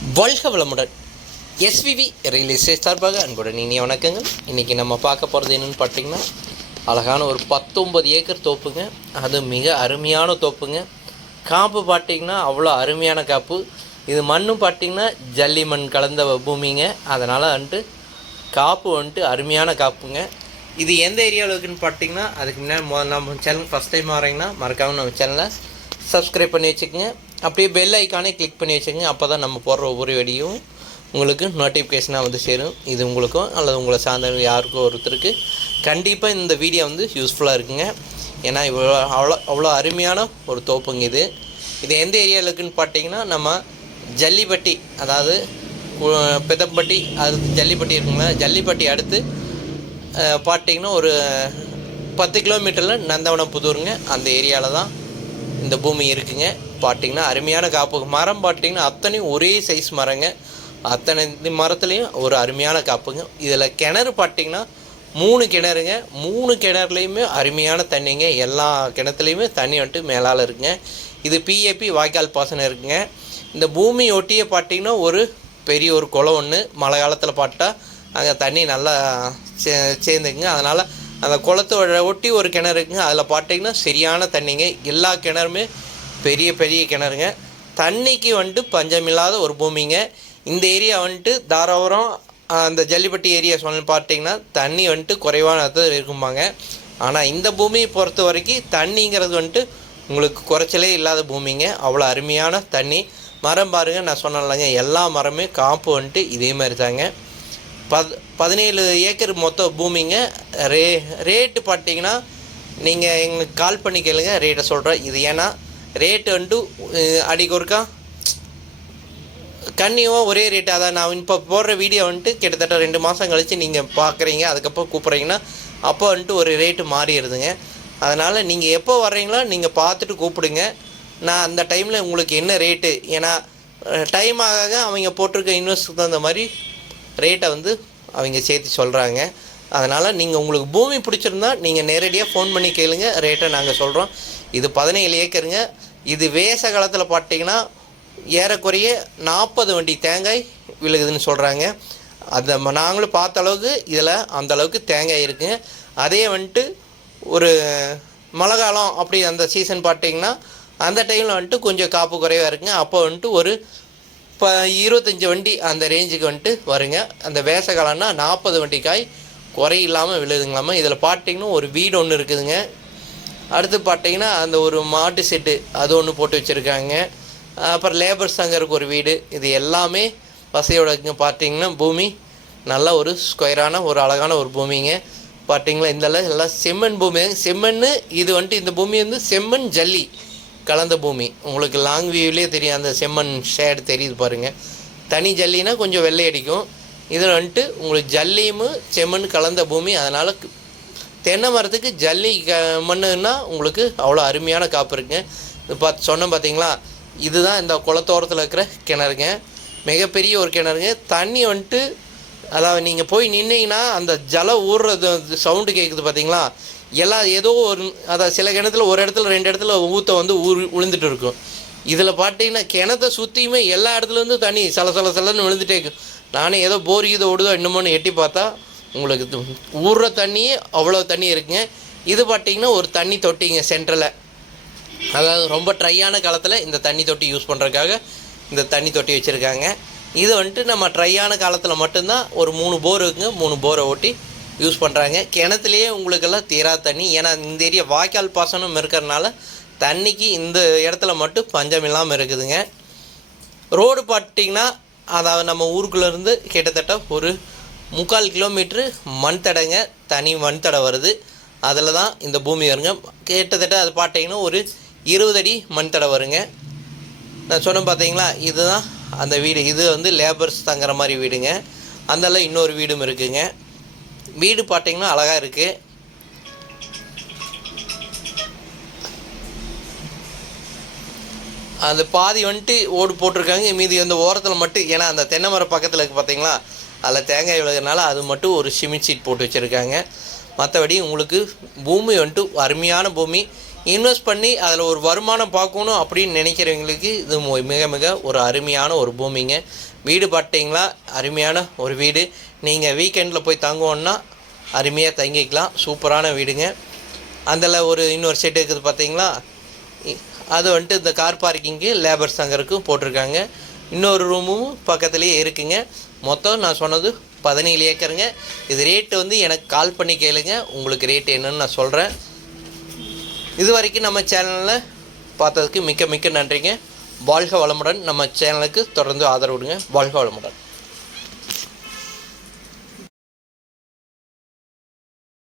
வாழ்க வளமுடன். SVV real estate சார்பாக அன்புடன் இனிய வணக்கங்கள். இன்றைக்கி நம்ம பார்க்க போகிறது என்னென்னு பார்த்தீங்கன்னா, அழகான ஒரு 19 ஏக்கர் தோப்புங்க. அது மிக அருமையான தோப்புங்க. காப்பு பார்த்திங்கன்னா அவ்வளோ அருமையான காப்பு. இது மண்ணும் பார்த்திங்கன்னா ஜல்லி மண் கலந்த பூமிங்க. அதனால் காப்பு அருமையான காப்புங்க. இது எந்த ஏரியாவில் இருக்குதுன்னு பார்த்தீங்கன்னா, அதுக்கு முன்னாடி நம்ம சேனல் ஃபஸ்ட் டைம் வரீங்கன்னா மறக்காமல் நம்ம சேனலை சப்ஸ்கிரைப் பண்ணி வச்சுக்கோங்க. அப்படியே பெல் ஐக்கானே கிளிக் பண்ணி வச்சுக்கோங்க. அப்போ தான் நம்ம போடுற ஒவ்வொரு வீடியோவும் உங்களுக்கு நோட்டிஃபிகேஷனாக சேரும். இது உங்களுக்கும் அல்லது உங்களை சார்ந்த யாருக்கும் ஒருத்தருக்கு கண்டிப்பாக இந்த வீடியோ யூஸ்ஃபுல்லாக இருக்குங்க. ஏன்னா அவ்வளோ அருமையான ஒரு தோப்புங்க இது. இது எந்த ஏரியாவில் இருக்குதுன்னு பார்த்தீங்கன்னா, நம்ம ஜல்லிப்பட்டி, அதாவது பெதப்பட்டி, அது ஜல்லிப்பட்டி இருக்குங்களா, ஜல்லிப்பட்டி அடுத்து பார்த்தீங்கன்னா ஒரு 10 கிலோமீட்டரில் நந்தவனம் புதூருங்க. அந்த ஏரியாவில் தான் இந்த பூமி இருக்குங்க. பார்த்திங்கன்னா அருமையான காப்பு. மரம் பார்த்திங்கன்னா அத்தனையும் ஒரே சைஸ் மரங்க. அத்தனை மரத்துலேயும் ஒரு அருமையான காப்புங்க. இதில் கிணறு பார்த்திங்கன்னா 3 கிணறுங்க. 3 கிணறுலையுமே அருமையான தண்ணிங்க. எல்லா கிணத்துலையுமே தண்ணி மேலால் இருக்குங்க. இது பிஏபி வாய்க்கால் பாசனம் இருக்குங்க. இந்த பூமி ஒட்டியே பார்த்திங்கன்னா ஒரு பெரிய ஒரு குளம் ஒன்று மழை காலத்தில் பாட்டா அங்கே தண்ணி நல்லா சேர்ந்துக்குங்க. அதனால் அந்த குளத்தோட ஒட்டி ஒரு கிணறு இருக்குங்க. அதில் பார்த்திங்கன்னா சரியான தண்ணிங்க. எல்லா கிணறுமே பெரிய பெரிய கிணறுங்க. தண்ணிக்கு பஞ்சமில்லாத ஒரு பூமிங்க. இந்த ஏரியா தாராபுரம் அந்த ஜல்லிப்பட்டி ஏரியா சொன்ன பார்த்திங்கன்னா தண்ணி குறைவான இருக்கும்பாங்க. ஆனால் இந்த பூமியை பொறுத்த வரைக்கும் தண்ணிங்கிறது உங்களுக்கு குறைச்சலே இல்லாத பூமிங்க. அவ்வளோ அருமையான தண்ணி. மரம் பாருங்கள், நான் சொன்னேன்லங்க, எல்லா மரமே காப்பு இதே மாதிரி தாங்க. 17 ஏக்கர் மொத்த பூமிங்க. ரேட்டு பார்த்தீங்கன்னா நீங்கள் எங்களுக்கு கால் பண்ணி கேளுங்க, ரேட்டை சொல்கிறேன். இது ஏன்னா ரேட்டு அடிக்கு ஒருக்கா கன்னியும் ஒரே ரேட்டு. அதான் நான் இப்போ போடுற வீடியோ கிட்டத்தட்ட 2 மாதம் கழித்து நீங்கள் பார்க்குறீங்க, அதுக்கப்புறம் கூப்பிட்றீங்கன்னா அப்போ ஒரு ரேட்டு மாறிடுதுங்க. அதனால் நீங்கள் எப்போ வர்றீங்களோ நீங்கள் பார்த்துட்டு கூப்பிடுங்க. நான் அந்த டைமில் உங்களுக்கு என்ன ரேட்டு, ஏன்னா டைம் ஆக அவங்க போட்டிருக்க இன்வெஸ்ட்டுக்கு தகுந்த மாதிரி ரேட்டை அவங்க சேர்த்து சொல்கிறாங்க. அதனால் நீங்கள் உங்களுக்கு பூமி பிடிச்சிருந்தா நீங்கள் நேரடியாக ஃபோன் பண்ணி கேளுங்க, ரேட்டை நாங்கள் சொல்கிறோம். இது 17 ஏக்கருங்க. இது வேச காலத்தில் பார்த்தீங்கன்னா ஏறக்குறைய 40 வண்டி தேங்காய் விழுகுதுன்னு சொல்கிறாங்க. அதை நாங்களும் பார்த்த அளவுக்கு இதில் அந்தளவுக்கு தேங்காய் இருக்குங்க. அதே ஒரு மழை காலம் அப்படி அந்த சீசன் பார்த்தீங்கன்னா அந்த டைமில் கொஞ்சம் காப்பு குறைவாக இருக்குங்க. அப்போ ஒரு 25 வண்டி அந்த ரேஞ்சுக்கு வருங்க. அந்த வேச காலம்னா 40 வண்டி காய் குறையில்லாமல் விழுதுங்களாமா. இதில் பார்த்தீங்கன்னா ஒரு வீடு ஒன்று இருக்குதுங்க. அடுத்து பார்த்தீங்கன்னா அந்த ஒரு மாட்டு செட்டு அது ஒன்று போட்டு வச்சுருக்காங்க. அப்புறம் லேபர்ஸ் தங்கறதுக்கு ஒரு வீடு. இது எல்லாமே வசதியோட இருக்குங்க. பார்த்தீங்கன்னா பூமி நல்லா ஒரு ஸ்கொயரான ஒரு அழகான ஒரு பூமிங்க. பார்த்தீங்களா, இந்த எல்லாம் செம்மண் பூமி. செம்மண் இது இந்த பூமி செம்மண் ஜல்லி கலந்த பூமி. உங்களுக்கு லாங் வியூவிலே தெரியும், அந்த செம்மண் ஷேடு தெரியுது பாருங்கள். தனி ஜல்லினா கொஞ்சம் வெள்ளை அடிக்கும். இதில் உங்களுக்கு ஜல்லியும் செம்மண் கலந்த பூமி. அதனால் தென்னை மரத்துக்கு ஜல்லி மண்ணுன்னா உங்களுக்கு அவ்வளோ அருமையான காப்பு இருக்குங்க. இது சொன்னோம் பார்த்தீங்களா, இதுதான் இந்த குளத்தோரத்தில் இருக்கிற கிணறுங்க. மிகப்பெரிய ஒரு கிணறுங்க. தண்ணி அதாவது நீங்கள் போய் நின்னீங்கன்னா அந்த ஜலம் ஊறுறது சவுண்டு கேட்குது பார்த்தீங்களா. எல்லாம் ஏதோ ஒரு அதாவது சில கிணத்துல ஒரு இடத்துல 2 இடத்துல ஊற்ற விழுந்துட்டு இருக்கும். இதில் பார்த்தீங்கன்னா கிணத்தை சுற்றியுமே எல்லா இடத்துலேருந்து தண்ணி சலன்னு விழுந்துட்டே இருக்கும். நானே ஏதோ போர் இதை ஓடுதோ இன்னுமோன்னு எட்டி பார்த்தா உங்களுக்கு ஊறுற தண்ணியே அவ்வளோ தண்ணி இருக்குங்க. இது பார்த்தீங்கன்னா ஒரு தண்ணி தொட்டிங்க சென்ட்ரலில். அதாவது ரொம்ப ட்ரையான காலத்தில் இந்த தண்ணி தொட்டி யூஸ் பண்ணுறதுக்காக இந்த தண்ணி தொட்டி வச்சுருக்காங்க. இது நம்ம ட்ரையான காலத்தில் மட்டும்தான் ஒரு 3 போர் இருக்குங்க. 3 போரை ஓட்டி யூஸ் பண்ணுறாங்க. கிணத்துலேயே உங்களுக்கெல்லாம் தீரா தண்ணி. ஏன்னா இந்த ஏரியா வாய்க்கால் பாசனம் இருக்கிறனால தண்ணிக்கு இந்த இடத்துல மட்டும் பஞ்சம் இல்லாமல் இருக்குதுங்க. ரோடு பார்த்திங்கன்னா அதாவது நம்ம ஊருக்குள்ளேருந்து கிட்டத்தட்ட ஒரு 3/4 கிலோமீட்ரு மண் தடைங்க. தனி மண் தடை வருது. அதில் தான் இந்த பூமி வருங்க. கிட்டத்தட்ட அது பார்த்தீங்கன்னா ஒரு 20 அடி மண் தடை வருங்க. நான் சொன்னேன் பார்த்தீங்களா, இதுதான் அந்த வீடு. இது லேபர்ஸ் தங்குற மாதிரி வீடுங்க. அந்தெல்லாம் இன்னொரு வீடும் இருக்குதுங்க. வீடு பார்த்தீங்கன்னா அழகாக இருக்குது. அந்த பாதி ஓடு போட்டிருக்காங்க. மீதி அந்த ஓரத்தில் மட்டும், ஏன்னா அந்த தென்னை மரம் பக்கத்தில் இருக்குது பார்த்தீங்களா, அதில் தேங்காய் விழுகிறதுனால அது மட்டும் ஒரு சிமெண்ட் சீட் போட்டு வச்சுருக்காங்க. மற்றபடி உங்களுக்கு பூமி அருமையான பூமி. இன்வெஸ்ட் பண்ணி அதில் ஒரு வருமானம் பார்க்கணும் அப்படின்னு நினைக்கிறவங்களுக்கு இது மிக மிக ஒரு அருமையான ஒரு பூமிங்க. வீடு பார்த்தீங்களா, அருமையான ஒரு வீடு. நீங்கள் வீக்கெண்டில் போய் தங்குவோன்னா அருமையாக தங்கிக்கலாம். சூப்பரான வீடுங்க. அதில் இன்னொரு செட் இருக்குது பார்த்தீங்களா, அது வந்துட்டு இந்த கார் பார்க்கிங்கு லேபர்ஸ் தங்கறதுக்கும் போட்டிருக்காங்க. இன்னொரு ரூமும் பக்கத்துலேயே இருக்குங்க. மொத்தம் நான் சொன்னது 17 ஏக்கருங்க. இது ரேட்டு எனக்கு கால் பண்ணி கேளுங்க, உங்களுக்கு ரேட் என்னன்னு நான் சொல்கிறேன். இது வரைக்கும் நம்ம சேனலில் பார்த்ததுக்கு மிக்க மிக்க நன்றிங்க. வாழ்க வளமுடன். நம்ம சேனலுக்கு தொடர்ந்து ஆதரவு விடுங்க. வாழ்க வளமுடன்.